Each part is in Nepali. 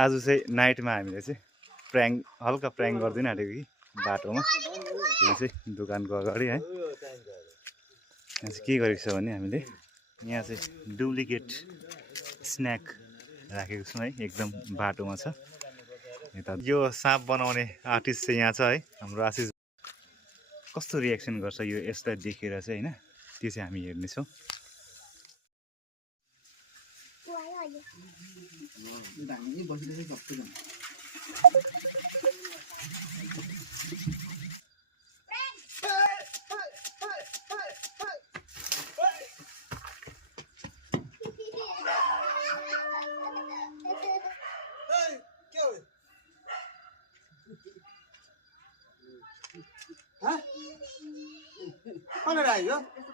आज चाहिँ नाइटमा हामीले चाहिँ हल्का प्र्याङ्क गरिदिन आँटेको कि बाटोमा यहाँ चाहिँ दोकानको अगाडि है। यहाँ चाहिँ के गरेको छ भने हामीले यहाँ चाहिँ डुप्लिकेट स्न्याक राखेको छौँ है, एकदम बाटोमा छ। यता यो साँप बनाउने आर्टिस्ट चाहिँ यहाँ छ है, हाम्रो आशिष। कस्तो रियाक्सन गर्छ यो यसलाई देखेर चाहिँ होइन, त्यो चाहिँ हामी हेर्नेछौँ। Mana dah yo? It's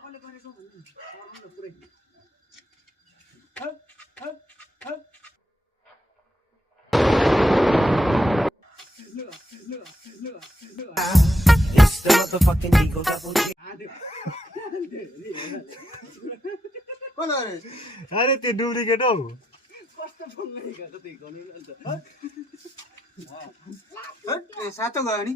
the motherfucking Eagle Double G. Mana रे? अरे त्यो डुप्लिकेट हौ। कस्तो फोन लगाएको त्यही गर्नु नि अन्त। ए सातो गयो नि।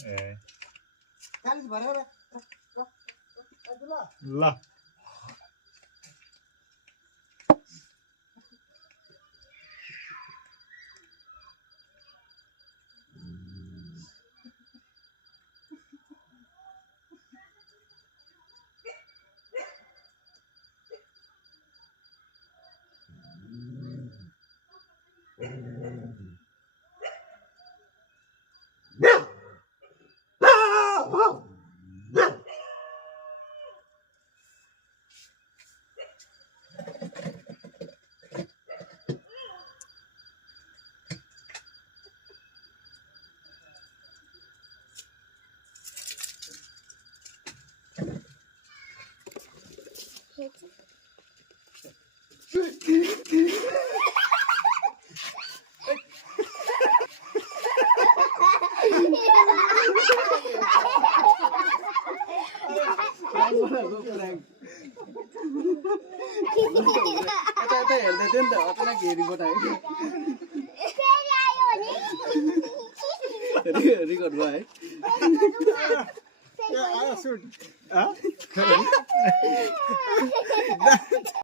ए 40 भरेर ल Kata हेर्दै थियो नि त अचानक हेरिबाट आयो रिकर्ड भयो है आयो सुट